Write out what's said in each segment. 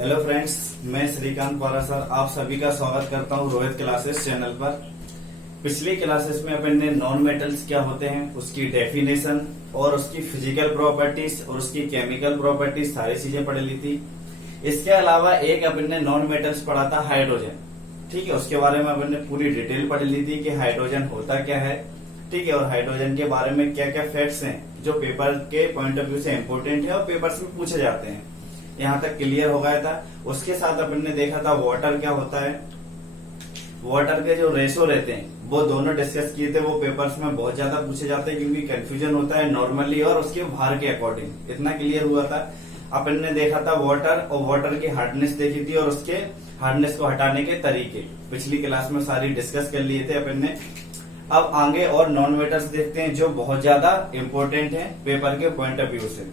Hello friends, मैं श्रीकांत पारासर आप सभी का स्वागत करता हूं रोहित क्लासेस चैनल पर। पिछली क्लासेस में अपन ने नॉन मेटल्स क्या होते हैं, उसकी डेफिनेशन और उसकी फिजिकल प्रॉपर्टीज और उसकी केमिकल प्रॉपर्टीज सारी चीजें पढ़ ली थी। इसके अलावा एक अपन ने नॉन मेटल्स पढ़ा था हाइड्रोजन। ठीक है, उसके बारे में अपन ने पूरी डिटेल पढ़ ली थी कि हाइड्रोजन होता क्या है। ठीक है, और हाइड्रोजन के बारे में क्या क्या फैक्ट्स हैं जो पेपर के पॉइंट ऑफ व्यू से इम्पोर्टेंट है और पेपर्स में पूछे जाते हैं। यहाँ तक क्लियर हो गया था। उसके साथ अपन ने देखा था वाटर क्या होता है। वाटर के जो रेशो रहते हैं वो दोनों डिस्कस किए थे। वो पेपर्स में बहुत ज्यादा पूछे जाते हैं क्योंकि कंफ्यूजन होता है नॉर्मली और उसके भार के अकॉर्डिंग। इतना क्लियर हुआ था। अपन ने देखा था वाटर और वाटर की हार्डनेस देखी थी और उसके हार्डनेस को हटाने के तरीके पिछली क्लास में सारी डिस्कस कर लिए थे अपन ने। अब आगे और नॉन मेटल्स देखते हैं जो बहुत ज्यादा इंपॉर्टेंट है पेपर के पॉइंट ऑफ व्यू से।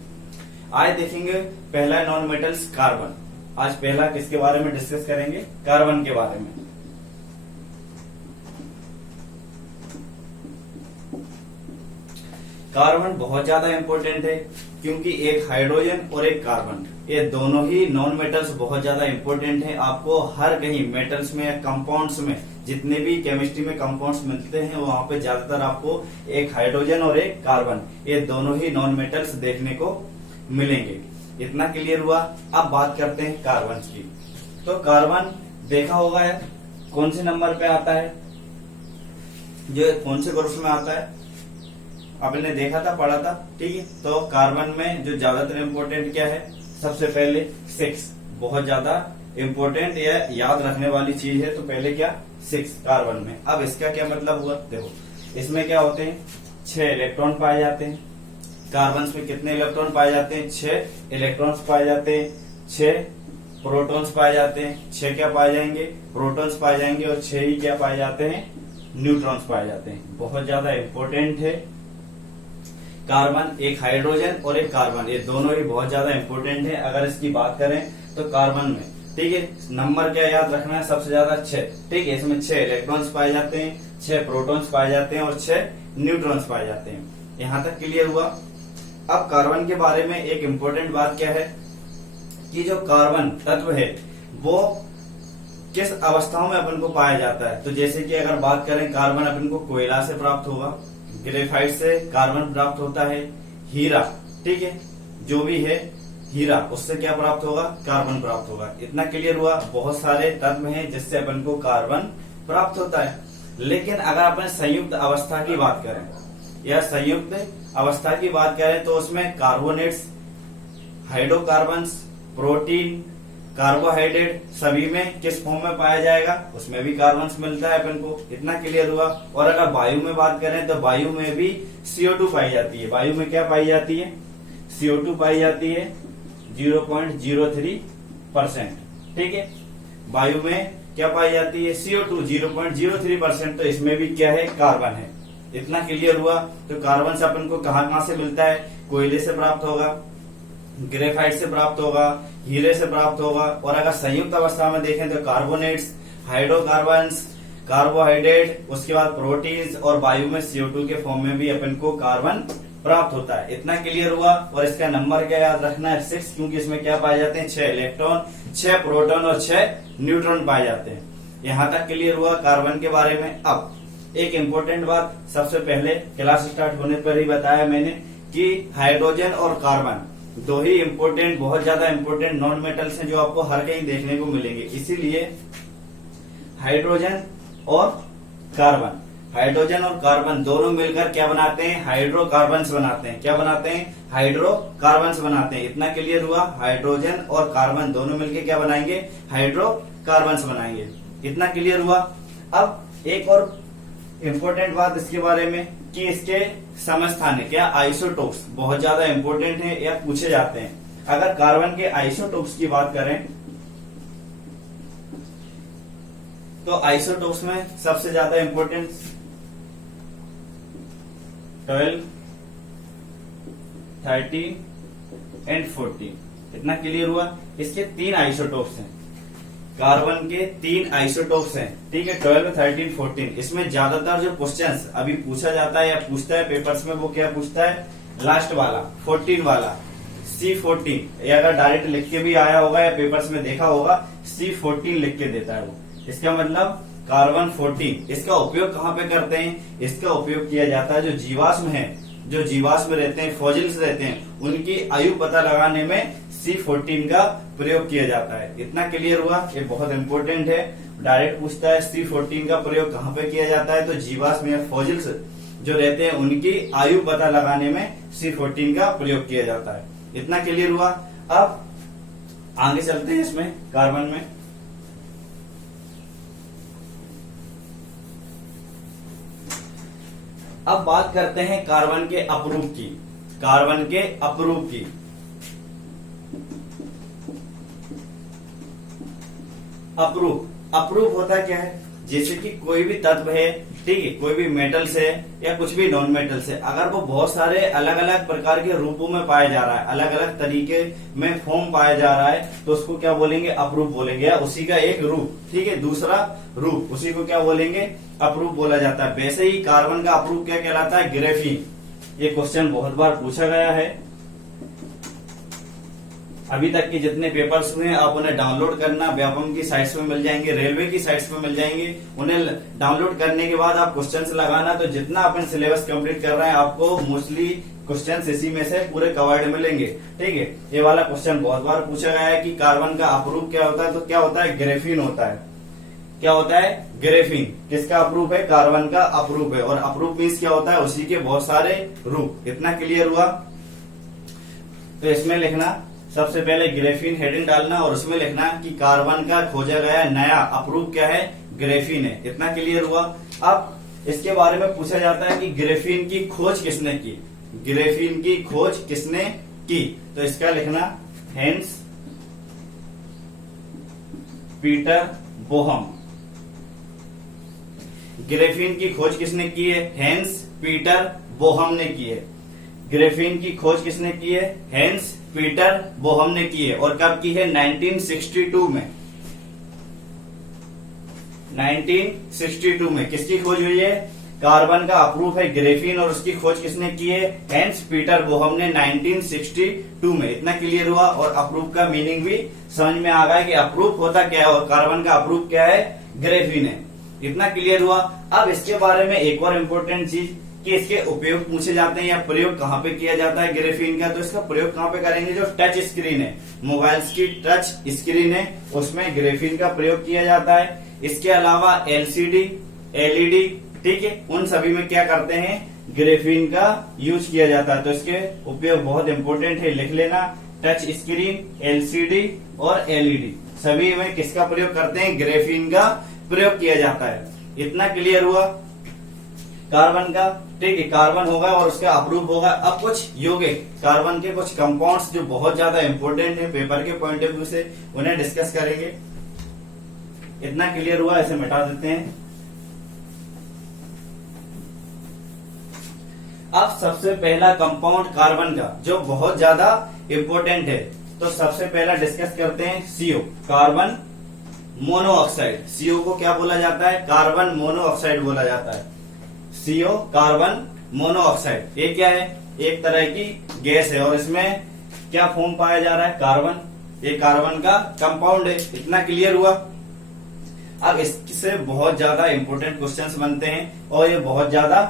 आज देखेंगे पहला नॉन मेटल्स कार्बन। आज पहला किसके बारे में डिस्कस करेंगे? कार्बन के बारे में। कार्बन बहुत ज्यादा इंपॉर्टेंट है क्योंकि एक हाइड्रोजन और एक कार्बन, ये दोनों ही नॉन मेटल्स बहुत ज्यादा इंपॉर्टेंट है। आपको हर कहीं मेटल्स में या कंपाउंड्स में जितने भी केमिस्ट्री में कंपाउंड्स मिलते हैं वहां पे ज्यादातर आपको एक हाइड्रोजन और एक कार्बन, ये दोनों ही नॉन मेटल्स देखने को मिलेंगे। इतना क्लियर हुआ। अब बात करते हैं कार्बन की। तो कार्बन देखा होगा है कौन से नंबर पे आता है, जो कौन से ग्रुप में आता है, आपने देखा था, पढ़ा था। ठीक है, तो कार्बन में जो ज्यादातर इम्पोर्टेंट क्या है, सबसे पहले 6 बहुत ज्यादा इम्पोर्टेंट या याद रखने वाली चीज है। तो पहले क्या 6 कार्बन में। अब इसका क्या मतलब हुआ, देखो इसमें क्या होते हैं 6 इलेक्ट्रॉन पाए जाते हैं। कार्बन में कितने इलेक्ट्रॉन पाए जाते हैं? 6 इलेक्ट्रॉन्स पाए जाते हैं। 6 प्रोटॉन्स पाए जाते हैं। 6 क्या पाए जाएंगे? प्रोटॉन्स पाए जाएंगे। और 6 ही क्या पाए जाते हैं? न्यूट्रॉन्स पाए जाते हैं। बहुत ज्यादा इंपॉर्टेंट है कार्बन। एक हाइड्रोजन और एक कार्बन, ये दोनों ही बहुत ज्यादा इंपॉर्टेंट है। अगर इसकी बात करें तो कार्बन में, ठीक है, नंबर क्या याद रखना है? सबसे ज्यादा 6। ठीक है, इसमें 6 इलेक्ट्रॉन्स पाए जाते हैं, 6 प्रोटॉन्स पाए जाते हैं और 6 न्यूट्रॉन्स पाए जाते हैं। यहां तक क्लियर हुआ। अब कार्बन के बारे में एक इम्पोर्टेंट बात क्या है कि जो कार्बन तत्व है वो किस अवस्थाओं में अपन को पाया जाता है। तो जैसे कि अगर बात करें, कार्बन अपन को कोयला से प्राप्त होगा, ग्रेफाइट से कार्बन प्राप्त होता है, हीरा, ठीक है, जो भी है हीरा, उससे क्या प्राप्त होगा? कार्बन प्राप्त होगा। इतना क्लियर हुआ। बहुत सारे तत्व हैं जिससे अपन को कार्बन प्राप्त होता है। लेकिन अगर अपन संयुक्त अवस्था की बात करें या संयुक्त अवस्था की बात करें तो उसमें कार्बोनेट्स, हाइड्रोकार्बन्स, प्रोटीन, कार्बोहाइड्रेट सभी में किस फॉर्म में पाया जाएगा? उसमें भी कार्बन मिलता है अपन को। इतना क्लियर हुआ। और अगर वायु में बात करें तो वायु में भी CO2 पाई जाती है। वायु में क्या पाई जाती है? CO2 पाई जाती है 0.03%। ठीक है, वायु में क्या पाई जाती है? CO2 0.03%। तो इसमें भी क्या है? कार्बन है। इतना क्लियर हुआ। तो कार्बन से अपन को कहां से मिलता है? कोयले से प्राप्त होगा, ग्रेफाइट से प्राप्त होगा, हीरे से प्राप्त होगा। और अगर संयुक्त अवस्था में देखें तो कार्बोनेट्स, हाइड्रोकार्बन्स, कार्बोहाइड्रेट, उसके बाद प्रोटीन्स और वायु में CO2 के फॉर्म में भी अपन को कार्बन प्राप्त होता है। इतना क्लियर हुआ। और इसका नंबर क्या याद रखना है? 6, क्योंकि इसमें क्या पाए जाते हैं? 6 इलेक्ट्रॉन, 6 प्रोटॉन और 6 न्यूट्रॉन पाए जाते हैं। यहां तक क्लियर हुआ कार्बन के बारे में। अब एक इम्पोर्टेंट बात, सबसे पहले क्लास स्टार्ट होने पर ही बताया मैंने कि हाइड्रोजन और कार्बन दो ही इम्पोर्टेंट, बहुत ज्यादा इम्पोर्टेंट नॉन मेटल्स हैं जो आपको हर कहीं देखने को मिलेंगे। इसीलिए हाइड्रोजन और कार्बन, हाइड्रोजन और कार्बन दोनों मिलकर क्या बनाते हैं? हाइड्रोकार्बन्स बनाते हैं। क्या बनाते हैं? हाइड्रोकार्बन्स बनाते हैं। इतना क्लियर हुआ। हाइड्रोजन और कार्बन दोनों मिलकर क्या बनाएंगे? हाइड्रोकार्बन्स बनाएंगे। इतना क्लियर हुआ। अब एक और इम्पोर्टेंट बात इसके बारे में कि इसके समस्थान है क्या? आइसोटोप्स बहुत ज्यादा इंपॉर्टेंट है या पूछे जाते हैं। अगर कार्बन के आइसोटोप्स की बात करें तो आइसोटोप्स में सबसे ज्यादा इंपॉर्टेंट 12, 13 एंड 14। इतना क्लियर हुआ। इसके 3 आइसोटोप्स हैं। कार्बन के 3 आइसोटोप्स हैं। ठीक है, 12, 13, 14। इसमें ज्यादातर जो क्वेश्चंस अभी पूछा जाता है या पूछता है पेपर्स में, वो क्या पूछता है? लास्ट वाला 14 वाला C14, ये अगर डायरेक्ट लिख के भी आया होगा या पेपर्स में देखा होगा, C14 लिख के देता है वो। इसका मतलब कार्बन 14। इसका उपयोग कहाँ पे करते हैं? इसका उपयोग किया जाता है जो जीवाश्म है, जो जीवाश्म रहते हैं, फॉसिल्स रहते हैं, उनकी आयु पता लगाने में C14 का प्रयोग किया जाता है। इतना क्लियर हुआ? ये बहुत इंपॉर्टेंट है, डायरेक्ट पूछता है C14 का प्रयोग कहाँ पे किया जाता है, तो जीवाश्म या फॉसिल्स जो रहते हैं उनकी आयु पता लगाने में C14 का प्रयोग किया जाता है। इतना क्लियर हुआ? अब आगे चलते हैं इसमें कार्बन में। अब बात करते हैं कार्बन के अपरूप की। कार्बन के अपरूप की। अपरूप होता क्या है? जैसे कि कोई भी तत्व है, ठीक है, कोई भी मेटल्स है या कुछ भी नॉन मेटल्स है, अगर वो बहुत सारे अलग अलग प्रकार के रूपों में पाया जा रहा है, अलग अलग तरीके में फॉर्म पाया जा रहा है, तो उसको क्या बोलेंगे? अपरूप बोलेंगे, या उसी का एक रूप, ठीक है, दूसरा रूप, उसी को क्या बोलेंगे? अपरूप बोला जाता है। वैसे ही कार्बन का अपरूप क्या कहलाता है? ग्रेफीन। ये क्वेश्चन बहुत बार पूछा गया है। अभी तक के जितने पेपर्स हुए आप उन्हें डाउनलोड करना, व्यापम की साइट्स में मिल जाएंगे, रेलवे की साइट्स में मिल जाएंगे। उन्हें डाउनलोड करने के बाद आप क्वेश्चंस लगाना, तो जितना अपन सिलेबस कंप्लीट कर रहे हैं आपको मोस्टली क्वेश्चंस इसी में से पूरे कवर्ड मिलेंगे, ठीक है। ये वाला क्वेश्चन बहुत बार पूछा गया है कि कार्बन का अपरूप क्या होता है, तो क्या होता है? ग्रेफीन होता है। क्या होता है? ग्रेफीन। किसका अपरूप है? कार्बन का अपरूप है। और अपरूप मीन्स क्या होता है? उसी के बहुत सारे रूप। इतना क्लियर हुआ? तो इसमें लिखना, सबसे पहले ग्रेफीन हेडिंग डालना और उसमें लिखना कि कार्बन का खोजा गया नया अपरूप क्या है? ग्रेफीन है। इतना क्लियर हुआ? अब इसके बारे में पूछा जाता है कि ग्रेफीन की खोज किसने की? ग्रेफीन की खोज किसने की? तो इसका लिखना हेंस पीटर बोहम। ग्रेफीन की खोज किसने की है? हेंस पीटर बोहम ने की है। ग्रेफीन की खोज किसने की है? हेंस पीटर बोहम ने की है। और कब की है? 1962 में। 1962 में किसकी खोज हुई है? कार्बन का अपरूप है ग्रेफीन, और उसकी खोज किसने की है? हेंस पीटर बोहम ने 1962 में। इतना क्लियर हुआ? और अपरूप का मीनिंग भी समझ में आ गया कि अपरूप होता क्या है और कार्बन का अपरूप क्या है? ग्रेफीन है। इतना क्लियर हुआ? अब इसके बारे में एक और इम्पोर्टेंट चीज कि इसके उपयोग पूछे जाते हैं या प्रयोग कहाँ पे किया जाता है ग्रेफीन का, तो इसका प्रयोग कहाँ पे करेंगे? जो टच स्क्रीन है, मोबाइल्स की टच स्क्रीन है, उसमें ग्रेफीन का प्रयोग किया जाता है। इसके अलावा एलसीडी, एलईडी, ठीक है, उन सभी में क्या करते हैं? ग्रेफीन का यूज किया जाता है। तो इसके उपयोग बहुत इंपॉर्टेंट है, लिख लेना। टच स्क्रीन, एलसीडी और एलईडी सभी में किसका प्रयोग करते हैं? ग्रेफीन का प्रयोग किया जाता है। इतना क्लियर हुआ कार्बन का, ठीक है। कार्बन होगा और उसका अपरूप होगा। अब कुछ यौगिक, कार्बन के कुछ कंपाउंड्स जो बहुत ज्यादा इंपॉर्टेंट है पेपर के पॉइंट ऑफ व्यू से, उन्हें डिस्कस करेंगे। इतना क्लियर हुआ? इसे मिटा देते हैं। अब सबसे पहला कंपाउंड कार्बन का जो बहुत ज्यादा इंपॉर्टेंट है, तो सबसे पहला डिस्कस करते हैं CO, कार्बन मोनोऑक्साइड। CO को क्या बोला जाता है? कार्बन मोनोऑक्साइड बोला जाता है। CO carbon monoxide. ये क्या है? एक तरह की गैस है और इसमें क्या फॉर्म पाया जा रहा है? कार्बन। ये कार्बन का कंपाउंड है। इतना क्लियर हुआ? अब इससे बहुत ज्यादा इंपॉर्टेंट क्वेश्चंस बनते हैं और ये बहुत ज्यादा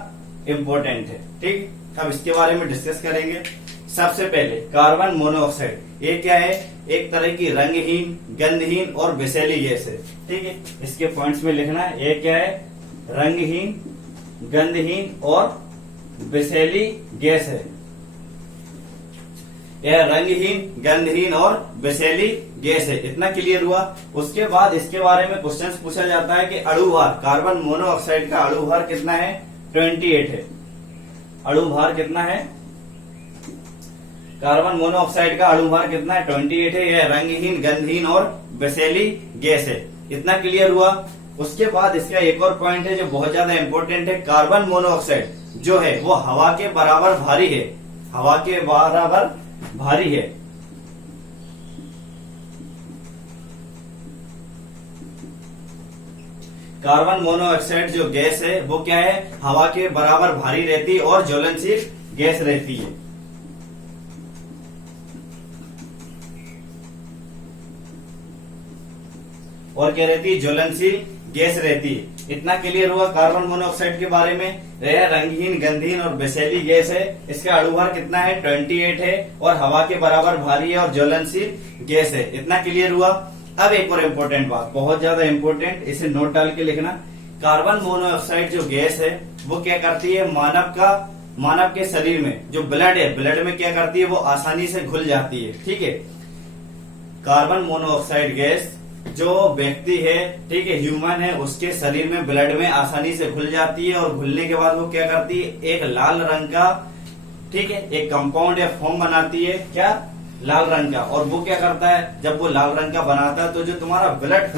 इंपॉर्टेंट है, ठीक। अब इसके बारे में डिस्कस करेंगे। सबसे पहले कार्बन मोनोऑक्साइड, ये क्या है? एक तरह की रंगहीन, गंधहीन और विषैली गैस है, ठीक है। इसके पॉइंट्स में लिखना है, ये क्या है? रंगहीन, गंधहीन और विषैली गैस है। यह रंगहीन, गंधहीन और विषैली गैस है। इतना क्लियर हुआ? उसके बाद इसके बारे में क्वेश्चंस पूछा जाता है कि अणुभार, कार्बन मोनोऑक्साइड का अणुभार कितना है? 28 है। अणुभार कितना है? कार्बन मोनोऑक्साइड का अणुभार कितना है? 28 है। यह रंगहीन, गंधहीन और विषैली गैस है। इतना क्लियर हुआ? उसके बाद इसका एक और पॉइंट है जो बहुत ज्यादा इंपॉर्टेंट है। कार्बन मोनोऑक्साइड जो है वो हवा के बराबर भारी है। हवा के बराबर भारी है। कार्बन मोनोऑक्साइड जो गैस है वो क्या है? हवा के बराबर भारी रहती है और ज्वलनशील गैस रहती है। और क्या रहती है, ज्वलनशील गैस रहती है। इतना क्लियर हुआ कार्बन मोनोऑक्साइड के बारे में। यह रंगहीन, गंधहीन और विषैली गैस है। इसका अणुभार कितना है, 28 है और हवा के बराबर भारी है और ज्वलनशील गैस है। इतना क्लियर हुआ। अब एक और इम्पोर्टेंट बात, बहुत ज्यादा इम्पोर्टेंट, इसे नोट डाल के लिखना। कार्बन मोनोऑक्साइड जो गैस है वो क्या करती है, मानव के शरीर में जो ब्लड है, ब्लड में क्या करती है, वो आसानी से घुल जाती है। ठीक है, कार्बन मोनोऑक्साइड गैस जो व्यक्ति है, ठीक है, ह्यूमन है, उसके शरीर में ब्लड में आसानी से घुल जाती है और घुलने के बाद वो क्या करती है, एक लाल रंग का, ठीक है, एक कंपाउंड या फॉर्म बनाती है। क्या, लाल रंग का। और वो क्या करता है, जब वो लाल रंग का बनाता है तो जो तुम्हारा ब्लड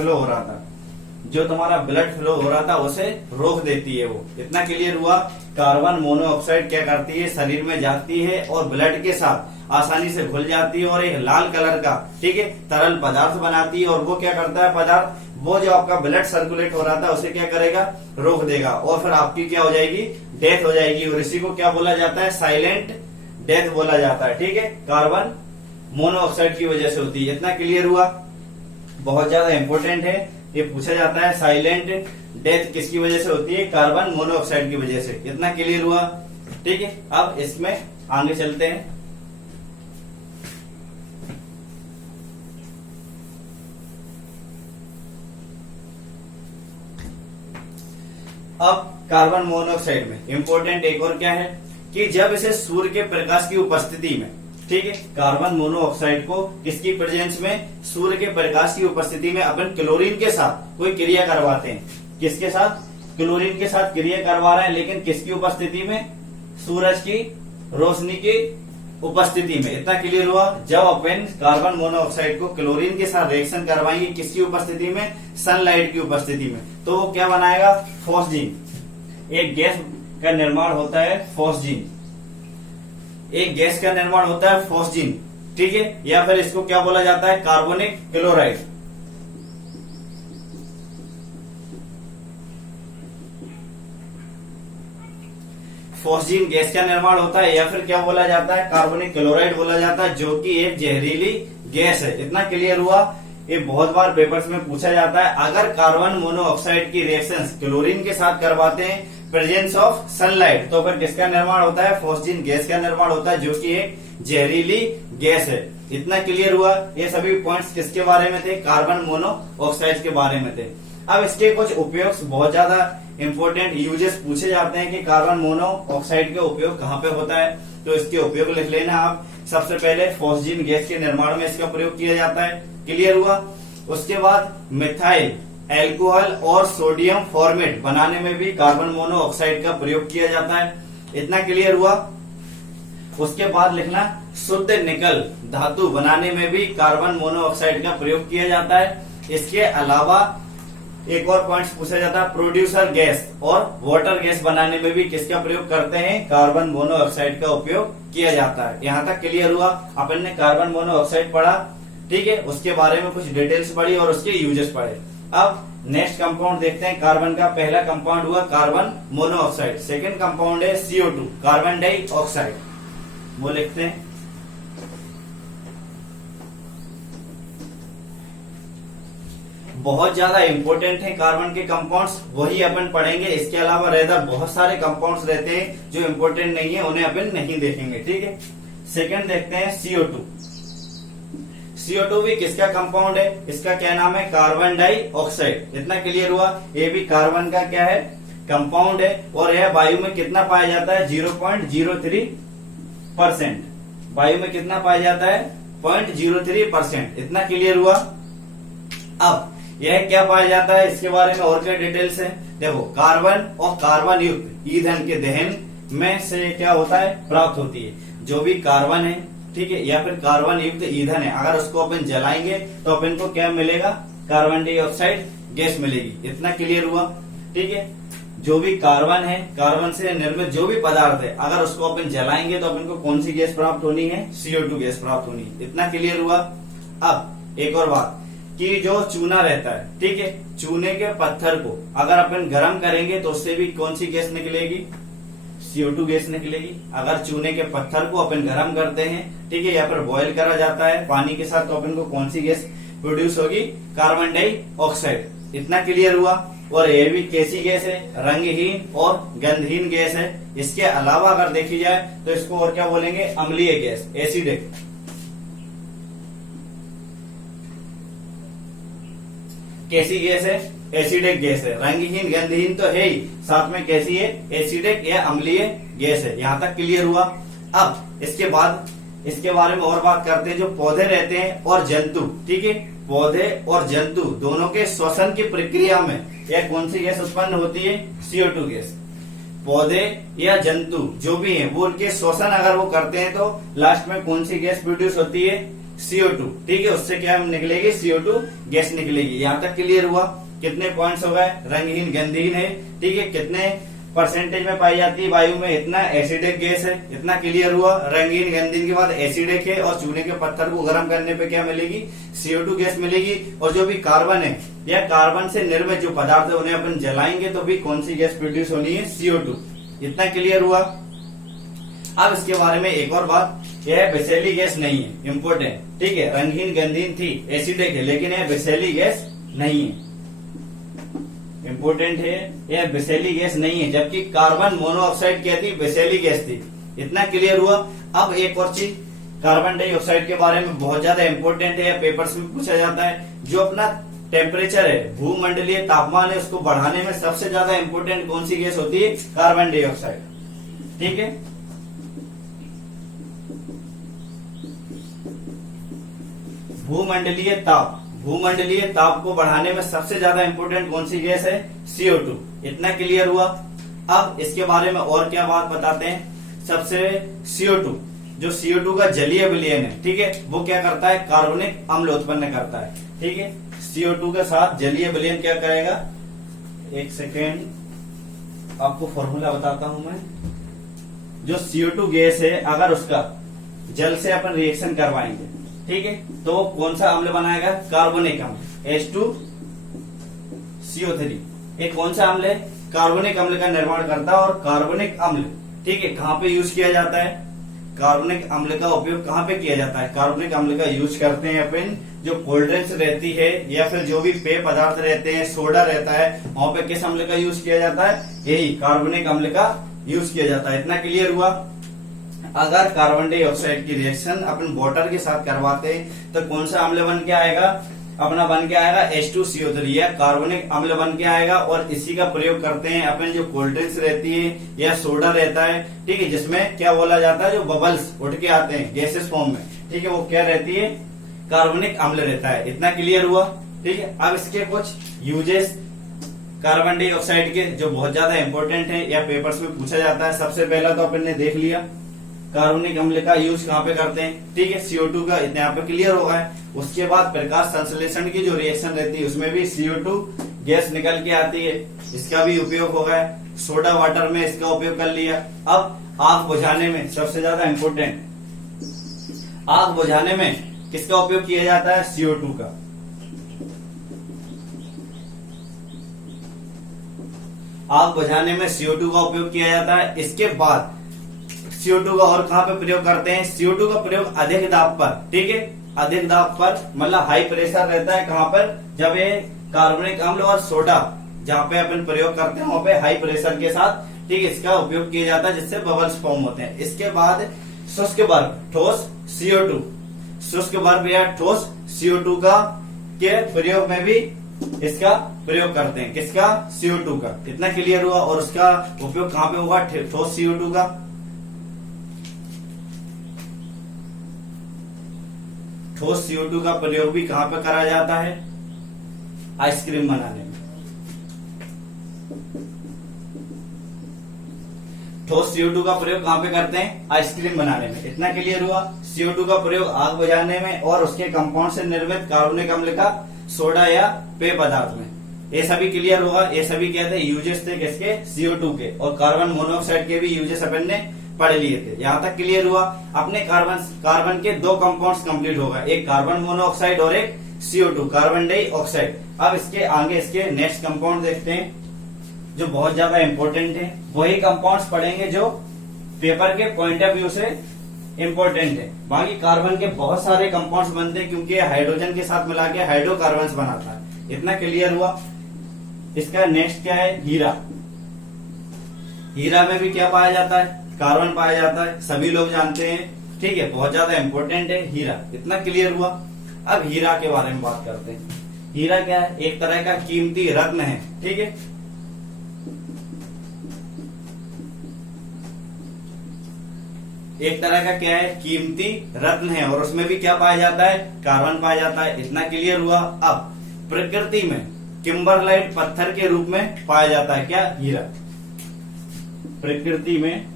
फ्लो हो रहा था उसे रोक देती है वो। इतना क्लियर हुआ। कार्बन मोनोऑक्साइड क्या करती है, शरीर में जाती है और ब्लड के साथ आसानी से घुल जाती है और एक लाल कलर का, ठीक है, तरल पदार्थ बनाती है। और वो क्या करता है पदार्थ, वो जो आपका ब्लड सर्कुलेट हो रहा था उसे क्या करेगा, रोक देगा और फिर आपकी क्या हो जाएगी, डेथ हो जाएगी। और इसी को क्या बोला जाता है, साइलेंट डेथ बोला जाता है। ठीक है, कार्बन मोनोऑक्साइड की वजह से होती है। इतना क्लियर हुआ, बहुत ज्यादा इंपॉर्टेंट है, ये पूछा जाता है साइलेंट डेथ किसकी वजह से होती है, कार्बन मोनोऑक्साइड की वजह से। इतना क्लियर हुआ। ठीक है, अब इसमें आगे चलते हैं। अब कार्बन मोनोऑक्साइड में इंपॉर्टेंट एक और क्या है कि जब इसे सूर्य के प्रकाश की उपस्थिति में, ठीक है, कार्बन मोनोऑक्साइड को किसकी प्रेजेंस में, सूर्य के प्रकाश की उपस्थिति में अपन क्लोरीन के साथ कोई क्रिया करवाते हैं। किसके साथ, क्लोरीन के साथ क्रिया करवा रहे हैं, लेकिन किसकी उपस्थिति में, सूरज की रोशनी की उपस्थिति में। इतना क्लियर हुआ। जब अपन कार्बन मोनोऑक्साइड को क्लोरीन के साथ रिएक्शन करवाएंगे किसकी उपस्थिति में, सनलाइट की उपस्थिति में, तो वो क्या बनाएगा, फॉस्जीन। एक गैस का निर्माण होता है फॉस्जीन, एक गैस का निर्माण होता है फॉस्जीन। ठीक है, या फिर इसको क्या बोला जाता है, कार्बोनिक क्लोराइड। फॉस्जीन गैस का निर्माण होता है या फिर क्या बोला जाता है, कार्बोनिक क्लोराइड बोला जाता है, जो कि एक जहरीली गैस है। इतना क्लियर हुआ। ये बहुत बार पेपर्स में पूछा जाता है, अगर कार्बन मोनोऑक्साइड की रिएक्शंस क्लोरीन के साथ करवाते हैं प्रेजेंस ऑफ सनलाइट, तो फिर किसका निर्माण होता है, फॉस्जीन गैस का निर्माण होता है, जो कि एक जहरीली गैस है। इतना क्लियर हुआ। ये सभी पॉइंट्स किसके बारे में थे, कार्बन मोनोऑक्साइड के बारे में थे। अब इसके कुछ उपयोग बहुत ज्यादा इंपॉर्टेंट यूजेस पूछे जाते हैं कि कार्बन मोनोऑक्साइड का उपयोग कहाँ पे होता है, तो इसके उपयोग लिख लेना आप। सबसे पहले फॉस्जीन गैस के निर्माण में इसका प्रयोग किया जाता है। क्लियर हुआ। उसके बाद मिथाइल एल्कोहल और सोडियम फॉर्मेट बनाने में भी कार्बन मोनोऑक्साइड का प्रयोग किया जाता है। इतना क्लियर हुआ। उसके बाद लिखना शुद्ध निकल धातु बनाने में भी कार्बन मोनोऑक्साइड का प्रयोग किया जाता है। इसके अलावा एक और पॉइंट पूछा जाता है, प्रोड्यूसर गैस और वाटर गैस बनाने में भी किसका प्रयोग करते हैं, कार्बन मोनोऑक्साइड का उपयोग किया जाता है। यहाँ तक क्लियर हुआ। अपन ने कार्बन मोनोऑक्साइड पढ़ा, ठीक है, उसके बारे में कुछ डिटेल्स पढ़ी और उसके यूजेस पढ़े। अब नेक्स्ट कंपाउंड देखते हैं। कार्बन का पहला कंपाउंड हुआ कार्बन मोनोऑक्साइड। सेकेंड कंपाउंड है CO2 कार्बन डाइऑक्साइड, वो लिखते हैं। बहुत ज्यादा इंपॉर्टेंट है कार्बन के कंपाउंड्स, वही अपन पढ़ेंगे। इसके अलावा रहता बहुत सारे कंपाउंड्स रहते हैं जो इंपॉर्टेंट नहीं है, उन्हें अपन नहीं देखेंगे। ठीक है, सेकंड देखते हैं CO2। CO2 भी किसका कंपाउंड है, इसका क्या नाम है, कार्बन डाइऑक्साइड। इतना क्लियर हुआ। ये भी कार्बन का क्या है, कंपाउंड है और यह वायु में कितना पाया जाता है, 0.03%। वायु में कितना पाया जाता है, 0.03%। इतना क्लियर हुआ। अब यह क्या पाया जाता है, इसके बारे में और क्या डिटेल्स है, देखो। कार्बन और कार्बन युक्त ईंधन के दहन में से क्या होता है, प्राप्त होती है। जो भी कार्बन है, ठीक है, या फिर कार्बन युक्त ईंधन है, अगर उसको अपन जलाएंगे तो अपन को क्या मिलेगा, कार्बन डाइऑक्साइड गैस मिलेगी। इतना क्लियर हुआ। ठीक है, जो भी कार्बन है, कार्बन से निर्मित जो भी पदार्थ है, अगर उसको अपन जलाएंगे तो अपन को कौन सी गैस प्राप्त होनी है, CO2 गैस प्राप्त होनी है। इतना क्लियर हुआ। अब एक और बात कि जो चूना रहता है, ठीक है, चूने के पत्थर को अगर अपन गर्म करेंगे तो उससे भी कौन सी गैस निकलेगी, CO2 गैस निकलेगी। अगर चूने के पत्थर को अपन गर्म करते हैं, ठीक है, या फिर बॉईल करा जाता है पानी के साथ, तो अपन को कौन सी गैस प्रोड्यूस होगी? Carbon dioxide. इतना क्लियर हुआ। और ये भी कैसी गैस है? रंगहीन और गंधहीन गैस है। इसके अलावा अगर देखी जाए तो इसको और क्या बोलेंगे? अम्लीय गैस, एसिडिक। कैसी गैस है? एसिडिक गैस है। रंगहीन गंधहीन तो है ही, साथ में कैसी है? एसिडिक या अम्लीय गैस है। यहां तक क्लियर हुआ। अब इसके बाद इसके बारे में और बात करते हैं। जो पौधे रहते हैं और जंतु, ठीक है, पौधे और जंतु दोनों के श्वसन की प्रक्रिया में यह कौन सी गैस उत्पन्न होती है? CO2 gas. पौधे या जंतु जो भी हैं वो उनके श्वसन अगर वो करते हैं तो लास्ट में कौन सी गैस प्रोड्यूस होती है? CO2। ठीक है, उससे क्या निकलेगी? CO2 गैस निकलेगी। यहाँ तक क्लियर हुआ। कितने पॉइंट्स हो गए? रंगहीन गंधहीन है, ठीक है, कितने परसेंटेज में पाई जाती है वायु में? इतना। एसिडिक गैस है, इतना क्लियर हुआ। रंगीन गंधहीन के बाद एसिडिक है, और चूने के पत्थर को गर्म करने पे क्या मिलेगी? CO2 गैस मिलेगी। और जो भी कार्बन है या कार्बन से निर्मित जो पदार्थ है उन्हें अपन जलाएंगे तो भी कौन सी गैस प्रोड्यूस होनी है? CO2। इतना क्लियर हुआ। अब इसके बारे में एक और बात, यह विषैली गैस नहीं है, इम्पोर्टेंट, ठीक है। रंगहीन गंधहीन थी, एसिडिक है, लेकिन यह विषैली गैस नहीं है, इम्पोर्टेंट है। यह विषैली गैस नहीं है, जबकि कार्बन मोनोऑक्साइड क्या थी? विषैली गैस थी। इतना क्लियर हुआ। अब एक और चीज, कार्बन डाइऑक्साइड के बारे में बहुत ज्यादा इम्पोर्टेंट है, पेपर्स में पूछा जाता है। जो अपना टेम्परेचर है, भूमंडलीय तापमान है, उसको बढ़ाने में सबसे ज्यादा इम्पोर्टेंट कौन सी गैस होती है? Carbon dioxide. ठीक है, भूमंडलीय ताप को बढ़ाने में सबसे ज्यादा इंपोर्टेंट कौन सी गैस है? CO2। इतना क्लियर हुआ। अब इसके बारे में और क्या बात बताते हैं। सबसे CO2, जो CO2 का जलीय विलयन है, ठीक है, वो क्या करता है? कार्बनिक अम्ल उत्पन्न करता है। ठीक है, CO2 के साथ जलीय विलयन क्या करेगा? एक सेकेंड, आपको फॉर्मूला बताता हूं मैं। जो CO2 गैस है, अगर उसका जल से अपन रिएक्शन करवाएंगे, ठीक है, तो कौन सा अम्ल बनाएगा? कार्बनिक अम्ल, H2CO3। एक कौन सा अम्ल है? कार्बनिक अम्ल का निर्माण करता है। और कार्बनिक अम्ल, ठीक है, कहाँ पे यूज किया जाता है? कार्बनिक अम्ल का उपयोग कहाँ पे किया जाता है? कार्बनिक अम्ल का यूज करते हैं अपन जो कोल्ड ड्रिंक्स रहती है या फिर जो भी पेय पदार्थ रहते हैं, सोडा रहता है, वहां पे किस अम्ल का यूज किया जाता है? यही कार्बनिक अम्ल का यूज किया जाता है। इतना क्लियर हुआ। अगर कार्बन डाइऑक्साइड की रिएक्शन अपन वाटर के साथ करवाते हैं तो कौन सा अम्ल बन के आएगा? अपना बन के आएगा H2CO3 या कार्बनिक अम्ल बन के आएगा। और इसी का प्रयोग करते हैं अपन जो कोल्ड ड्रिंक्स रहती है या सोडा रहता है, ठीक है, जिसमें क्या बोला जाता है? जो बबल्स उठ के आते हैं गैसेस फॉर्म में, ठीक है, वो क्या रहती है? कार्बनिक अम्ल रहता है। इतना क्लियर हुआ। ठीक है, अब इसके कुछ यूजेस कार्बन डाइऑक्साइड के जो बहुत ज्यादा इंपॉर्टेंट है या पेपर्स में पूछा जाता है। सबसे पहला तो अपन ने देख लिया, कार्बनिक अम्ल का यूज कहाँ पे करते हैं? ठीक है, CO2 का यहाँ पे क्लियर हो गया। उसके बाद प्रकाश संश्लेषण की जो रिएक्शन रहती है उसमें भी CO2 गैस निकल के आती है, इसका भी उपयोग हो गया। सोडा वाटर में इसका उपयोग कर लिया। अब आग बुझाने में सबसे ज्यादा इंपोर्टेंट, आग बुझाने में किसका उपयोग किया जाता है? CO2 का। आग बुझाने में CO2 का उपयोग किया जाता है। इसके बाद CO2 का और कहां पे प्रयोग करते हैं? CO2 का प्रयोग अधिक दाब पर, ठीक है, अधिक दाब पर, मतलब हाई प्रेशर रहता है। कहां पर? जब ये कार्बनिक अम्ल और सोडा जहां पे अपन प्रयोग करते हैं वहां पे हाई प्रेशर के साथ, ठीक है, इसका उपयोग किया जाता है, जिससे बबल्स फॉर्म होते हैं। इसके बाद शुष्क बर्फ, ठोस CO2, शुष्क बर्फ या ठोस CO2 का के प्रयोग में भी इसका प्रयोग करते हैं। किसका? CO2 का। इतना क्लियर हुआ। और उसका उपयोग कहां पे होगा? ठोस CO2 का। ठोस CO2 का प्रयोग भी कहां पे करा जाता है? आइसक्रीम बनाने में। ठोस CO2 का प्रयोग कहां पे करते हैं? आइसक्रीम बनाने में। इतना क्लियर हुआ। CO2 का प्रयोग आग बुझाने में और उसके कंपाउंड से निर्मित कार्बनिक अम्ल का सोडा या पेय पदार्थ में। ये सभी क्लियर होगा। ये सभी क्या थे? यूजेस थे किसके? CO2 के। और कार्बन मोनोऑक्साइड के भी यूजेस अपन ने पढ़ लिए थे। यहां तक क्लियर हुआ। अपने कार्बन के दो कंपाउंड्स कंप्लीट होगा, एक कार्बन मोनोऑक्साइड और एक CO2 कार्बन डाइऑक्साइड। अब इसके आगे इसके नेक्स्ट कंपाउंड देखते हैं। जो बहुत ज्यादा इंपॉर्टेंट है, वही कंपाउंड्स पढ़ेंगे जो पेपर के पॉइंट ऑफ व्यू से इंपॉर्टेंट है। बाकी कार्बन के बहुत सारे कंपाउंड्स बनते हैं क्योंकि ये हाइड्रोजन के साथ मिला के हाइड्रोकार्बन्स बनाता है। इतना क्लियर हुआ। इसका नेक्स्ट क्या है, हीरा। हीरा में भी क्या पाया जाता है, कार्बन पाया जाता है, सभी लोग जानते हैं, ठीक है, बहुत ज्यादा इंपॉर्टेंट है हीरा। इतना क्लियर हुआ। अब हीरा के बारे में बात करते हैं। हीरा क्या है, एक तरह का कीमती रत्न है, ठीक है। एक तरह का क्या है, कीमती रत्न है, और उसमें भी क्या पाया जाता है, कार्बन पाया जाता है। इतना क्लियर हुआ। अब प्रकृति में किम्बरलाइट पत्थर के रूप में पाया जाता है क्या, हीरा। प्रकृति में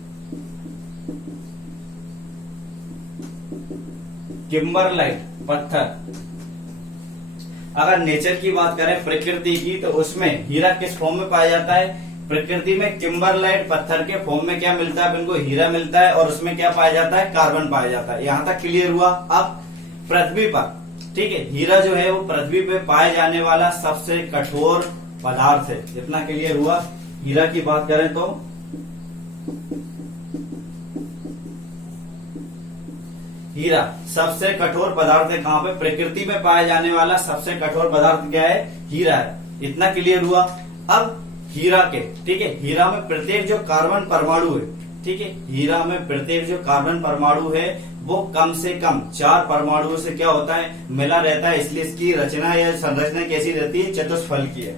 किम्बरलाइट पत्थर। अगर नेचर की बात करें प्रकृति की, तो उसमें हीरा किस फॉर्म में पाया जाता है, प्रकृति में किम्बरलाइट पत्थर के फॉर्म में क्या मिलता है अपन को, हीरा मिलता है, और उसमें क्या पाया जाता है, कार्बन पाया जाता है। यहां तक क्लियर हुआ। अब पृथ्वी पर, ठीक है, हीरा जो है वो पृथ्वी पे पाए जाने वाला सबसे कठोर पदार्थ है। इतना क्लियर हुआ। हीरा की बात करें तो हीरा सबसे कठोर पदार्थ है। कहां पे, प्रकृति में पाया जाने वाला सबसे कठोर पदार्थ क्या है, हीरा है। इतना क्लियर हुआ। अब हीरा के, ठीक है, हीरा में प्रत्येक जो कार्बन परमाणु है, ठीक है, हीरा में प्रत्येक जो कार्बन परमाणु है वो कम से कम 4 परमाणुओं से क्या होता है, मिला रहता है। इसलिए इसकी रचना या संरचना कैसी रहती है, चतुष्फल की है।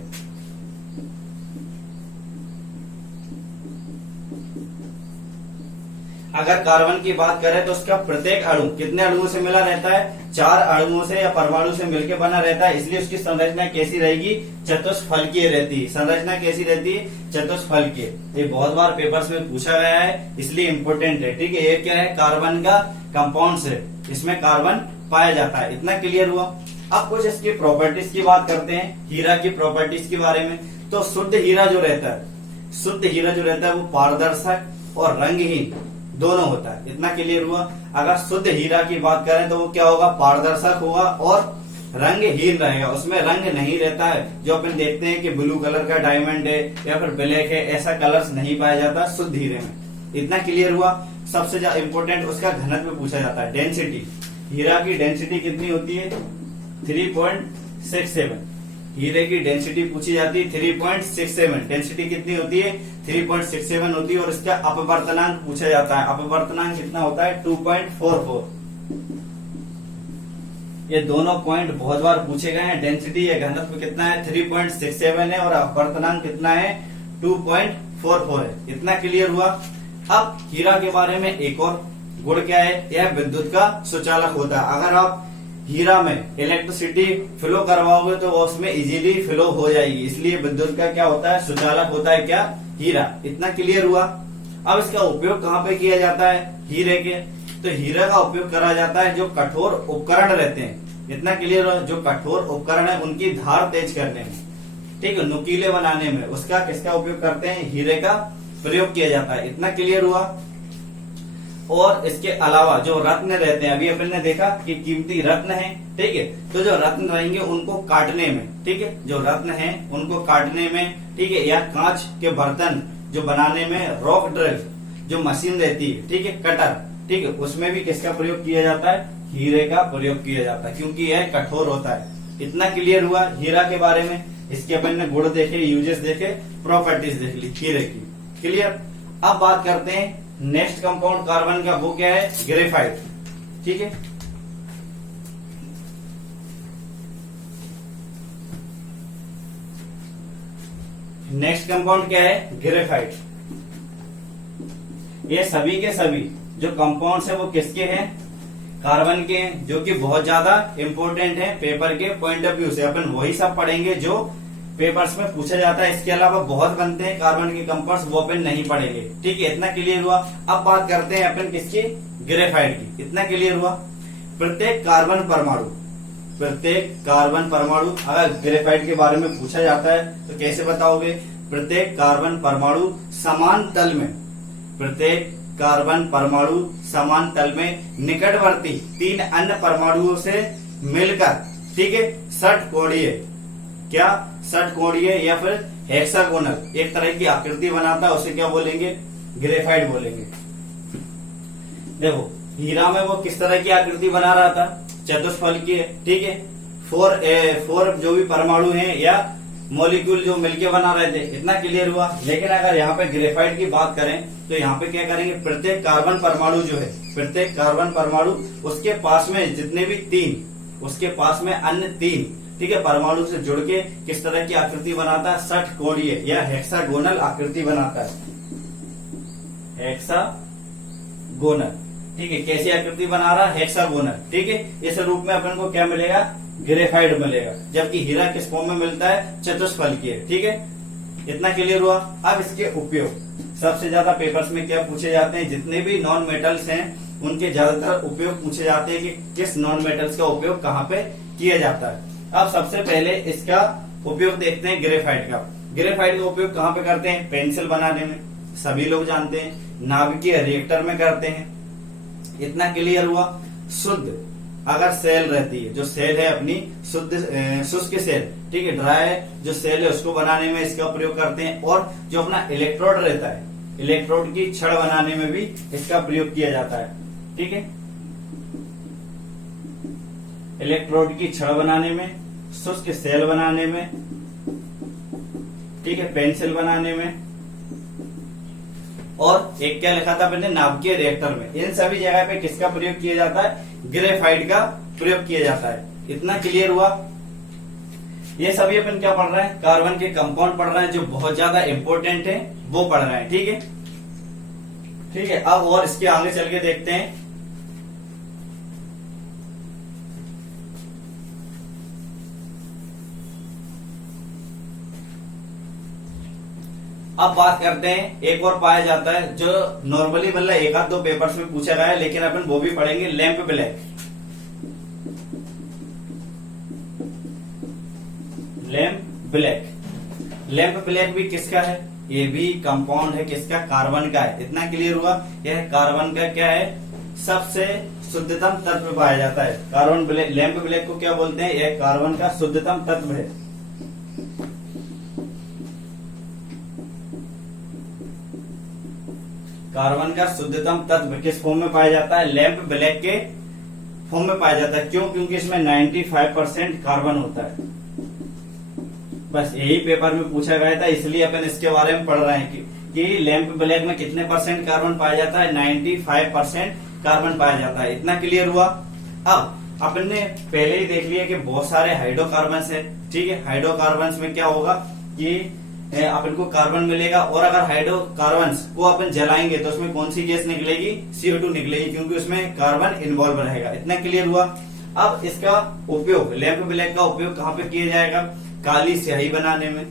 अगर कार्बन की बात करें तो उसका प्रत्येक अणु कितने अणुओं से मिला रहता है, 4 अणुओं से या परमाणु से मिलकर बना रहता है। इसलिए उसकी संरचना कैसी रहेगी, चतुष्फलकीय रहती है। संरचना कैसी रहती है, चतुष्फलकीय। ये बहुत बार पेपर्स में पूछा गया है, इसलिए इंपोर्टेंट है, ठीक है। ये क्या है, कार्बन का कंपाउंड है, इसमें कार्बन पाया जाता है। इतना क्लियर हुआ। अब कुछ इसकी प्रॉपर्टीज की बात करते हैं, हीरा की प्रॉपर्टीज के बारे में। तो शुद्ध हीरा जो रहता है, शुद्ध हीरा जो रहता है वो पारदर्शक और रंगहीन दोनों होता है। इतना क्लियर हुआ। अगर शुद्ध हीरा की बात करें तो वो क्या होगा, पारदर्शक होगा और रंगहीन रहेगा, उसमें रंग नहीं रहता है। जो अपन देखते हैं कि ब्लू कलर का डायमंड है या फिर ब्लैक है, ऐसा कलर्स नहीं पाया जाता शुद्ध हीरे में। इतना क्लियर हुआ। सबसे ज्यादा इंपोर्टेंट उसका घनत्व पूछा जाता है, डेंसिटी। हीरा की डेंसिटी कितनी होती है, 3.67। हीरे की डेंसिटी पूछी जाती है 3.67। डेंसिटी कितनी होती है, 3.67 होती है। और इसका अपवर्तनांक पूछा जाता है, अपवर्तनांक कितना होता है, 2.44। ये दोनों पॉइंट बहुत बार पूछे गए हैं। डेंसिटी या घनत्व कितना है, 3.67 है, और अपवर्तनांक कितना है, 2.44 है। इतना क्लियर हुआ। अब हीरा के बारे में एक और गुण क्या है, यह विद्युत का सुचालक होता है। अगर आप हीरा में इलेक्ट्रिसिटी फ्लो करवाओगे तो उसमें इजीली फ्लो हो जाएगी, इसलिए विद्युत का क्या होता है, सुचालक होता है क्या, हीरा। इतना क्लियर हुआ। अब इसका उपयोग कहाँ पे किया जाता है, हीरे के, तो हीरा का उपयोग करा जाता है जो कठोर उपकरण रहते हैं। इतना क्लियर हुआ। जो कठोर उपकरण है उनकी धार तेज करने में, ठीक है, नुकीले बनाने में, उसका किसका उपयोग करते हैं, हीरे का प्रयोग किया जाता है। इतना क्लियर हुआ। और इसके अलावा जो रत्न रहते हैं, अभी अपन ने देखा कि कीमती रत्न है, ठीक है, तो जो रत्न रहेंगे उनको काटने में, ठीक है, जो रत्न है उनको काटने में, ठीक है, या कांच के बर्तन जो बनाने में रॉक ड्रिल जो मशीन रहती है, ठीक है, कटर, ठीक है, उसमें भी किसका प्रयोग किया जाता है, हीरे का प्रयोग किया जाता है, क्योंकि यह कठोर होता है। इतना क्लियर हुआ हीरा के बारे में। इसके अपन ने गुण देखे, यूजेस देखे, प्रॉपर्टीज देख ली हीरे की। क्लियर। अब बात करते हैं नेक्स्ट कंपाउंड कार्बन का, वो क्या है, ग्रेफाइट, ठीक है। नेक्स्ट कंपाउंड क्या है, ग्रेफाइट। ये सभी के सभी जो कंपाउंड्स है वो किसके हैं, कार्बन के हैं, जो कि बहुत ज्यादा इंपॉर्टेंट है पेपर के पॉइंट ऑफ व्यू से। अपन वही सब पढ़ेंगे जो पेपर्स में पूछा जाता है। इसके अलावा बहुत बनते हैं कार्बन के कंपाउंड्स, वो अपन नहीं पढ़ेंगे, ठीक है। इतना क्लियर हुआ। अब बात करते हैं अपन किसकी, ग्रेफाइट की। इतना क्लियर हुआ। प्रत्येक कार्बन परमाणु अगर ग्रेफाइट के बारे में पूछा जाता है तो कैसे बताओगे, प्रत्येक कार्बन परमाणु समान तल में, प्रत्येक कार्बन परमाणु समान तल में निकटवर्ती 3 अन्य परमाणुओं से मिलकर, ठीक है, षटकोणीय, क्या षटकोणीय या फिर हेक्सागोनल एक तरह की आकृति बनाता है, उसे क्या बोलेंगे, ग्रेफाइट बोलेंगे। देखो हीरा में वो किस तरह की आकृति बना रहा था, चतुष्फल की है, ठीक है। फोर जो भी परमाणु हैं या मॉलिक्यूल जो मिलके बना रहे थे, इतना क्लियर हुआ। लेकिन अगर यहाँ पे ग्रेफाइट की बात करें तो यहाँ पे क्या करेंगे, प्रत्येक कार्बन परमाणु जो है, प्रत्येक कार्बन परमाणु उसके पास में जितने भी तीन, उसके पास में अन्य तीन, ठीक है, परमाणु से जुड़ के किस तरह की आकृति बनाता है, षटकोणीय या हेक्सागोनल आकृति बनाता है, हेक्सागोनल, ठीक है। कैसी आकृति बना रहा है, हेक्सागोनल, ठीक है। इस रूप में अपन को क्या मिलेगा, ग्रेफाइट मिलेगा। जबकि हीरा किस फॉर्म में मिलता है, चतुष्फल की, ठीक है। इतना क्लियर हुआ। अब इसके उपयोग सबसे ज्यादा पेपर्स में क्या पूछे जाते हैं, जितने भी नॉन मेटल्स हैं उनके ज्यादातर उपयोग पूछे जाते हैं कि किस नॉन मेटल्स का उपयोग कहाँ पे किया जाता है। अब सबसे पहले इसका उपयोग देखते हैं ग्रेफाइट का। ग्रेफाइट का उपयोग कहाँ पे करते हैं, पेंसिल बनाने में, सभी लोग जानते हैं। नाभिकीय रिएक्टर में करते हैं। इतना क्लियर हुआ। शुद्ध अगर सेल रहती है, जो सेल है अपनी शुद्ध शुष्क सेल, ठीक है, ड्राई जो सेल है उसको बनाने में इसका प्रयोग करते हैं। और जो अपना इलेक्ट्रोड रहता है, इलेक्ट्रोड की छड़ बनाने में भी इसका प्रयोग किया जाता है, ठीक है। इलेक्ट्रोड की छड़ बनाने में, शुष्क सेल बनाने में, ठीक है, पेंसिल बनाने में, और एक क्या लिखा था मैंने, नाभिकीय रिएक्टर में। इन सभी जगह पे किसका प्रयोग किया जाता है, ग्रेफाइट का प्रयोग किया जाता है। इतना क्लियर हुआ। ये सभी अपन क्या पढ़ रहे हैं, कार्बन के कंपाउंड पढ़ रहे हैं, जो बहुत ज्यादा इंपॉर्टेंट है वो पढ़ रहे हैं, ठीक है, ठीक है। अब और इसके आगे चल के देखते हैं। अब बात करते हैं, एक और पाया जाता है जो नॉर्मली मतलब एक आध दो पेपर्स में पूछा गया है, लेकिन अपन वो भी पढ़ेंगे, lamp black. Lamp black, lamp black भी किसका है, ये भी कंपाउंड है, किसका, कार्बन का है। इतना क्लियर हुआ। यह कार्बन का क्या है, सबसे शुद्धतम तत्व पाया जाता है। कार्बन ब्लैक, लैंप ब्लैक को क्या बोलते हैं, यह कार्बन का शुद्धतम तत्व है। कार्बन का शुद्धतम तत्व किस फॉर्म में पाया जाता है, लैंप ब्लैक के फॉर्म में पाया जाता है। क्यों, क्योंकि इसमें 95% कार्बन होता है। बस यही पेपर में पूछा गया था, इसलिए अपन इसके बारे में पढ़ रहे हैं कि लैंप ब्लैक में कितने परसेंट कार्बन पाया जाता है, 95% कार्बन पाया जाता है। इतना क्लियर हुआ। अब अपन ने पहले ही देख लिया कि बहुत सारे हाइड्रोकार्बन है, ठीक है। हाइड्रोकार्बन में क्या होगा कि अपन को कार्बन मिलेगा, और अगर हाइड्रोकार्बन्स को अपन जलाएंगे तो उसमें कौन सी गैस निकलेगी, CO2 निकलेगी, क्योंकि उसमें कार्बन इन्वॉल्व रहेगा। इतना क्लियर हुआ। अब इसका उपयोग, लैंप ब्लैक का उपयोग कहाँ पे किया जाएगा, काली स्याही बनाने में,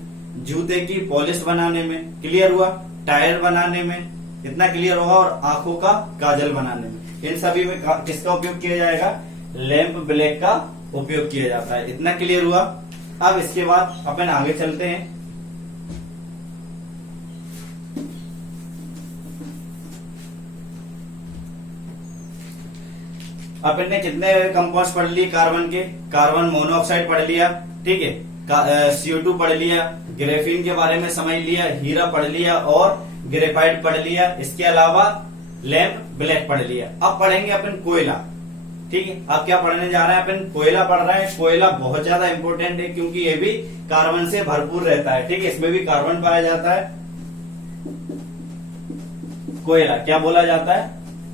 जूते की पॉलिश बनाने में, क्लियर हुआ, टायर बनाने में, इतना क्लियर होगा, और आंखों का काजल बनाने में। इन सभी में किसका उपयोग किया जाएगा, लैंप ब्लैक का उपयोग किया जाता है। इतना क्लियर हुआ। अब इसके बाद अपन आगे चलते हैं। अपन ने कितने कंपाउंड्स पढ़ लिए कार्बन के, कार्बन मोनोऑक्साइड पढ़ लिया, ठीक है, CO2 पढ़ लिया, ग्रेफीन के बारे में समझ लिया, हीरा पढ़ लिया और ग्रेफाइट पढ़ लिया। इसके अलावा लैंप ब्लैक पढ़ लिया। अब पढ़ेंगे अपन कोयला, ठीक है। अब क्या पढ़ने जा रहे हैं अपन, कोयला पढ़ रहे हैं। कोयला बहुत ज्यादा इंपॉर्टेंट है, क्योंकि ये भी कार्बन से भरपूर रहता है, ठीक है। इसमें भी कार्बन पाया जाता है। कोयला क्या बोला जाता है,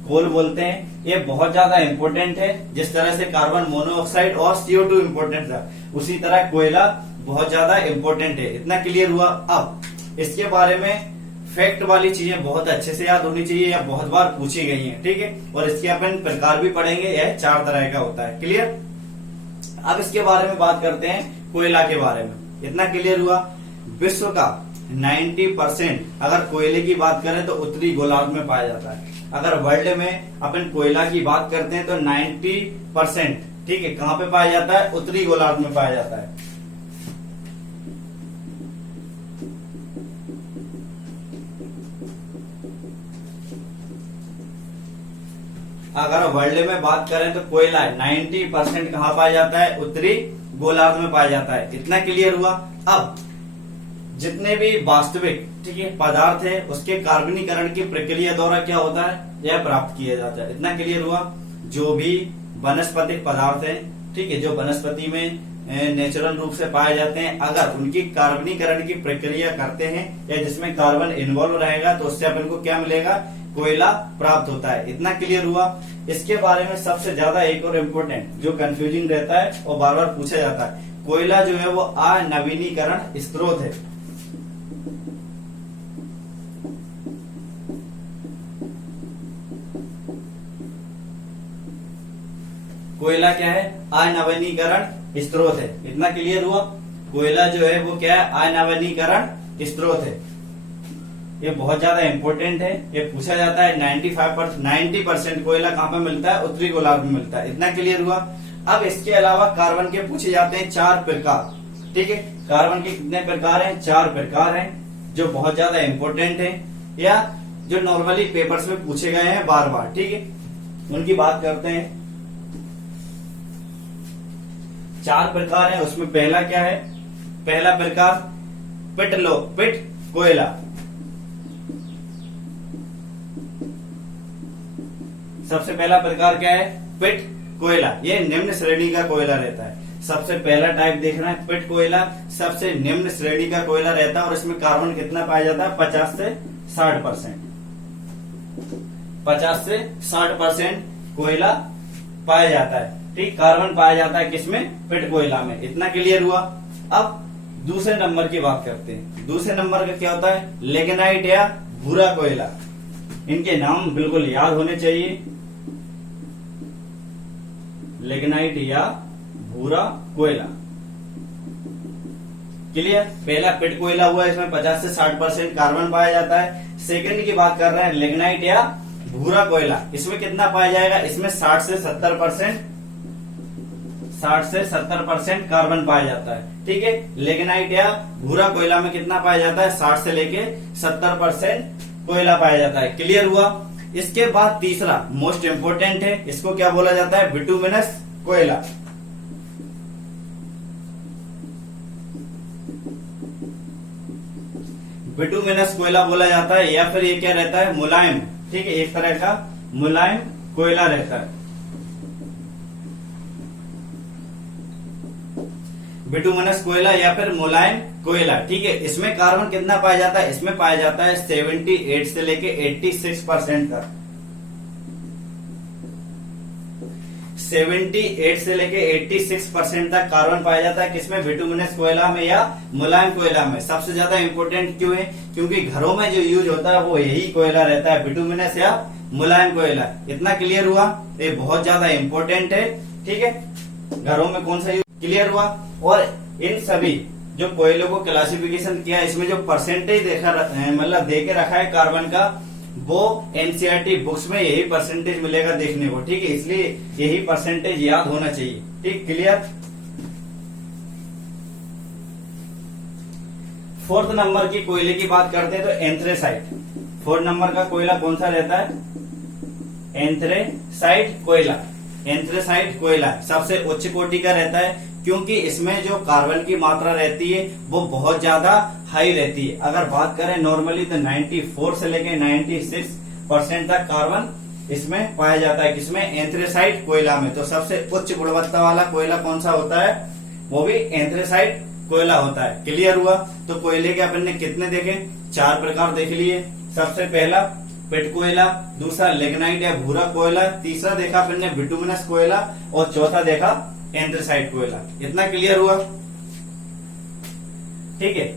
कोल बोलते हैं। ये बहुत ज्यादा इंपॉर्टेंट है। जिस तरह से कार्बन मोनोऑक्साइड और CO2 इंपॉर्टेंट था, उसी तरह कोयला बहुत ज्यादा इंपॉर्टेंट है। इतना क्लियर हुआ। अब इसके बारे में फैक्ट वाली चीजें बहुत अच्छे से याद होनी चाहिए, या बहुत बार पूछी गई हैं, ठीक है। और इसके अपन प्रकार भी पढ़ेंगे, यह 4 तरह का होता है, क्लियर। अब इसके बारे में बात करते हैं, कोयला के बारे में। इतना क्लियर हुआ। विश्व का 90% अगर कोयले की बात करें तो उत्तरी गोलार्ध में पाया जाता है। अगर वर्ल्ड में अपन कोयला की बात करते हैं तो 90%, ठीक है, कहां पे पाया जाता है, उत्तरी गोलार्ध में पाया जाता है। अगर वर्ल्ड में बात करें तो कोयला 90% कहां पाया जाता है, उत्तरी गोलार्ध में पाया जाता है। इतना क्लियर हुआ। अब जितने भी वास्तविक ठीक है पदार्थ है उसके कार्बनीकरण की प्रक्रिया द्वारा क्या होता है, यह प्राप्त किया जाता है। इतना क्लियर हुआ। जो भी वनस्पतिक पदार्थ है ठीक है, जो वनस्पति में नेचुरल रूप से पाए जाते हैं, अगर उनकी कार्बनीकरण की प्रक्रिया करते हैं या जिसमें कार्बन इन्वॉल्व रहेगा तो उससे अपन को क्या मिलेगा, कोयला प्राप्त होता है। इतना क्लियर हुआ। इसके बारे में सबसे ज्यादा एक और इम्पोर्टेंट जो कंफ्यूजिंग रहता है और बार बार पूछा जाता है, कोयला जो है वो अनवीनीकरण स्रोत है। कोयला क्या है, अनवीनीकरण स्रोत है। इतना क्लियर हुआ। कोयला जो है वो क्या है, अनवीनीकरण स्रोत है। ये बहुत ज्यादा इंपॉर्टेंट है, ये पूछा जाता है। 90% कोयला कहाँ पे मिलता है, उत्तरी गोलार्ध में मिलता है। इतना क्लियर हुआ। अब इसके अलावा कार्बन के पूछे जाते हैं 4 प्रकार। ठीक है, कार्बन के कितने प्रकार हैं, 4 प्रकार हैं, जो बहुत ज्यादा इंपॉर्टेंट है या जो नॉर्मली पेपर्स में पूछे गए हैं बार बार। ठीक है, उनकी बात करते हैं। 4 प्रकार है, उसमें पहला क्या है, पहला प्रकार पिट कोयला। सबसे पहला प्रकार क्या है, पिट कोयला। ये निम्न श्रेणी का कोयला रहता है। सबसे पहला टाइप देखना है, पिट कोयला सबसे निम्न श्रेणी का कोयला रहता है और इसमें कार्बन कितना पाया जाता है, 50 से 60%। 50 से 60% कोयला पाया जाता है। ठीक, कार्बन पाया जाता है किसमें, पिट कोयला में। इतना क्लियर हुआ। अब दूसरे नंबर की बात करते हैं। दूसरे नंबर का क्या होता है, लिग्नाइट या भूरा कोयला। इनके नाम बिल्कुल याद होने चाहिए, लिग्नाइट या भूरा कोयला। क्लियर। पहला पिट कोयला हुआ, इसमें 50 से 60% कार्बन पाया जाता है। सेकंड की बात कर रहे हैं, लिग्नाइट या भूरा कोयला। इसमें कितना पाया जाएगा, इसमें 60 से 70% कार्बन पाया जाता है। ठीक है, लिग्नाइट या भूरा कोयला में कितना पाया जाता है, 60 से लेके 70% कोयला पाया जाता है। क्लियर हुआ। इसके बाद तीसरा मोस्ट इंपोर्टेंट है, इसको क्या बोला जाता है, बिटुमिनस कोयला। बिटुमिनस कोयला बोला जाता है, या फिर ये क्या रहता है, मुलायम। ठीक है, एक तरह का मुलायम कोयला रहता है। बिटुमिनस कोयला या फिर मुलायम कोयला। ठीक है, इसमें कार्बन कितना पाया जाता है, इसमें पाया जाता है 78 से लेके 86% तक। 78 से लेके 86% तक कार्बन पाया जाता है किसमें, बिटुमिनस कोयला में या मुलायम कोयला में। सबसे ज्यादा इंपॉर्टेंट क्यों है, क्योंकि घरों में जो यूज होता है वो यही कोयला रहता है, बिटुमिनस या मुलायम कोयला। इतना क्लियर हुआ। ये बहुत ज्यादा इंपॉर्टेंट है। ठीक है, घरों में कौन सा यूज, क्लियर हुआ। और इन सभी जो कोयलों को क्लासिफिकेशन किया, इसमें जो परसेंटेज देखा मतलब दे के रखा है कार्बन का, वो एनसीईआरटी बुक्स में यही परसेंटेज मिलेगा देखने को। ठीक है, इसलिए यही परसेंटेज याद होना चाहिए। ठीक, क्लियर। 4th नंबर की कोयले की बात करते हैं तो एंथ्रेसाइट। 4th नंबर का कोयला कौन सा रहता है, एंथ्रेसाइट कोयला। एंथ्रेसाइट कोयला सबसे उच्च कोटि का रहता है, क्योंकि इसमें जो कार्बन की मात्रा रहती है वो बहुत ज्यादा हाई रहती है। अगर बात करें नॉर्मली तो 94 से लेके 96% तक कार्बन इसमें पाया जाता है। किसमें, एंथ्रेसाइट कोयला में। तो सबसे उच्च गुणवत्ता वाला कोयला कौन सा होता है, वो भी एंथ्रेसाइट कोयला होता है। क्लियर हुआ। तो कोयले के अपन ने कितने देखे, 4 प्रकार देख लिए। सबसे पहला पिट कोयला, दूसरा लिग्नाइट या भूरा कोयला, तीसरा देखा अपन ने बिटुमिनस कोयला और चौथा देखा एंथ्रेसाइट कोयला। इतना क्लियर हुआ। ठीक है,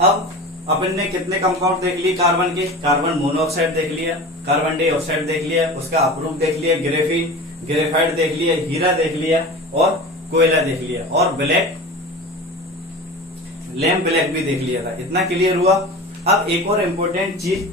अब अपन ने कितने कंपाउंड देख लिए कार्बन के, कार्बन मोनोऑक्साइड देख लिया, कार्बन डाइऑक्साइड देख लिया, उसका अप्रूव देख लिया, ग्रेफीन, ग्रेफाइट देख लिया, हीरा देख लिया और कोयला देख लिया, और ब्लैक, लैम्प ब्लैक भी देख लिया था। इतना क्लियर हुआ। अब एक और इम्पोर्टेंट चीज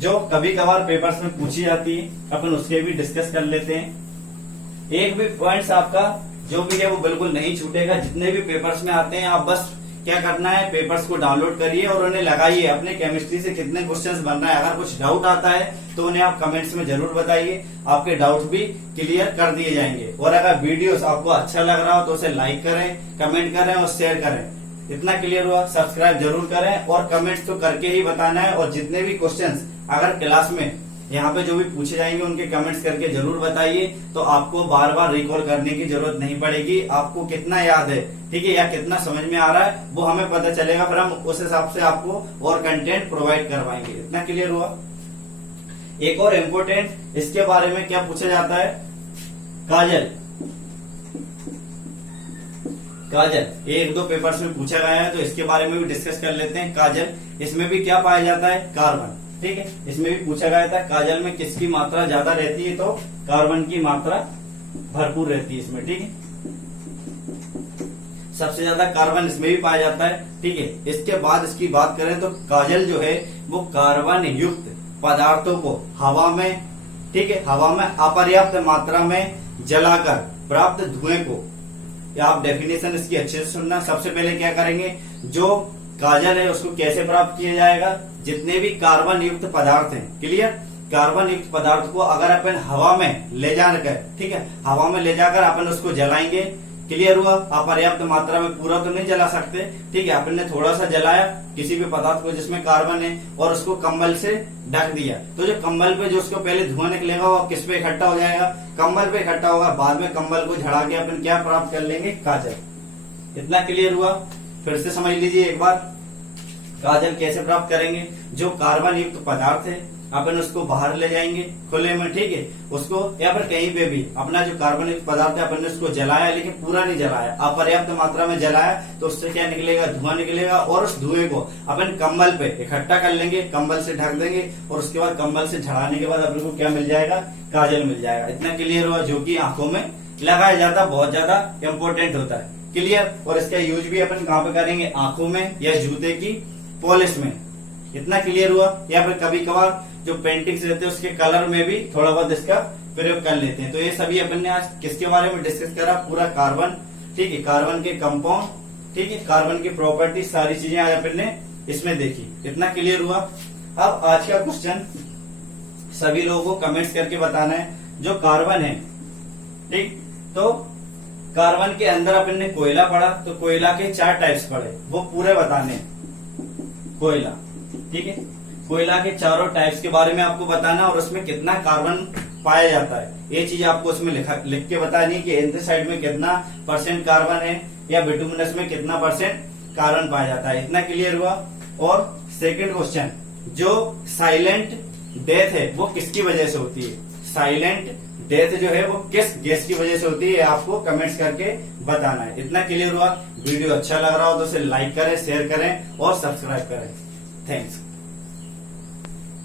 जो कभी कभार पेपर्स में पूछी जाती है, अपन उसके भी डिस्कस कर लेते हैं। एक भी पॉइंट्स आपका जो भी है वो बिल्कुल नहीं छूटेगा। जितने भी पेपर्स में आते हैं आप बस क्या करना है, पेपर्स को डाउनलोड करिए और उन्हें लगाइए। अपने केमिस्ट्री से कितने क्वेश्चंस बन रहा है, अगर कुछ डाउट आता है तो उन्हें आप कमेंट्स में जरूर बताइए। आपके डाउट भी क्लियर कर दिए जाएंगे। और अगर वीडियोस आपको अच्छा लग रहा हो तो उसे लाइक करें, कमेंट करें और शेयर करें। इतना क्लियर हुआ। सब्सक्राइब जरूर करें और कमेंट्स तो करके ही बताना है, और जितने भी क्वेश्चंस अगर क्लास में यहाँ पे जो भी पूछे जाएंगे उनके कमेंट्स करके जरूर बताइए, तो आपको बार बार रिकॉल करने की जरूरत नहीं पड़ेगी। आपको कितना याद है, ठीक है, या कितना समझ में आ रहा है वो हमें पता चलेगा, फिर हम उस हिसाब से आपको और कंटेंट प्रोवाइड करवाएंगे। इतना क्लियर हुआ। एक और इम्पोर्टेंट इसके बारे में क्या पूछा जाता है, काजल। काजल एक दो पेपर्स में पूछा गया है, तो इसके बारे में भी डिस्कस कर लेते हैं। काजल, इसमें भी क्या पाया जाता है, कार्बन, ठीक है। इसमें भी पूछा गया था काजल में किसकी मात्रा ज्यादा रहती है, तो कार्बन की मात्रा भरपूर रहती है इसमें, ठीक है। सबसे ज्यादा कार्बन इसमें भी पाया जाता है, ठीक है। इसके बाद इसकी बात करें तो काजल जो है वो कार्बन युक्त पदार्थों को हवा में, ठीक है, हवा में अपर्याप्त मात्रा में जलाकर प्राप्त धुएं को, या आप डेफिनेशन इसकी अच्छे से सुनना। सबसे पहले क्या करेंगे, जो काजल है उसको कैसे प्राप्त किया जाएगा, जितने भी कार्बन युक्त पदार्थ हैं, क्लियर, कार्बन युक्त पदार्थ को अगर अपन हवा में ले जाकर, ठीक है, हवा में ले जाकर अपन उसको जलाएंगे, क्लियर हुआ। अपर्याप्त मात्रा में पूरा तो नहीं जला सकते, ठीक है, अपन ने थोड़ा सा जलाया किसी भी पदार्थ को जिसमें कार्बन है और उसको कंबल से ढक दिया, तो जो कंबल पे जो उसको पहले धुआं निकलेगा वो किस पे इकट्ठा हो जाएगा, कंबल पे इकट्ठा होगा। बाद में कंबल को झड़ा के अपन क्या प्राप्त कर लेंगे, काजल। इतना क्लियर हुआ। फिर से समझ लीजिए एक बार, काजल कैसे प्राप्त करेंगे, जो कार्बन युक्त पदार्थ है अपन उसको बाहर ले जाएंगे खुले में, ठीक है, उसको या फिर कहीं पे भी अपना जो कार्बन युक्त पदार्थ है अपन ने उसको जलाया, लेकिन पूरा नहीं जलाया, अपर्याप्त मात्रा में जलाया, तो उससे क्या निकलेगा, धुआं निकलेगा, और उस धुएं को अपन कंबल पे इकट्ठा कर लेंगे, कंबल से ढक देंगे, और उसके बाद कंबल से झड़ाने के बाद अपन को क्या मिल जाएगा, काजल मिल जाएगा। इतना क्लियर हुआ। जो कि आंखों में लगाया जाता, बहुत ज्यादा इंपॉर्टेंट होता है, क्लियर। और इसका यूज भी अपन कहाँ पे करेंगे, आंखों में या जूते की पॉलिश में। इतना क्लियर हुआ। या फिर कभी कभार जो पेंटिंग्स रहते हैं उसके कलर में भी थोड़ा बहुत इसका प्रयोग कर लेते हैं। तो ये सभी अपन ने आज किसके बारे में डिस्कस करा, पूरा कार्बन, ठीक है, कार्बन के कंपाउंड, ठीक है, कार्बन की प्रॉपर्टी, सारी चीजें आज अपन ने इसमें देखी। इतना क्लियर हुआ। अब आज का क्वेश्चन सभी लोगों को कमेंट्स करके बताना है, जो कार्बन है, ठीक, तो कार्बन के अंदर अपन ने कोयला पढ़ा, तो कोयला के 4 टाइप्स पढ़े, वो पूरे बताने। कोयला, ठीक है, कोयला के चारों टाइप्स के बारे में आपको बताना, और उसमें कितना कार्बन पाया जाता है ये चीज आपको उसमें लिख के बतानी है कि एंथ्रासाइड में कितना % कार्बन है, या बिटुमिनस में कितना % कार्बन पाया जाता है। इतना क्लियर हुआ। और सेकंड क्वेश्चन, जो साइलेंट डेथ है वो किसकी वजह से होती है, साइलेंट डेथ जो है वो किस गैस की वजह से होती है, आपको कमेंट्स करके बताना है। इतना क्लियर हुआ। वीडियो अच्छा लग रहा हो तो उसे लाइक करें, शेयर करें और सब्सक्राइब करें। थैंक्स।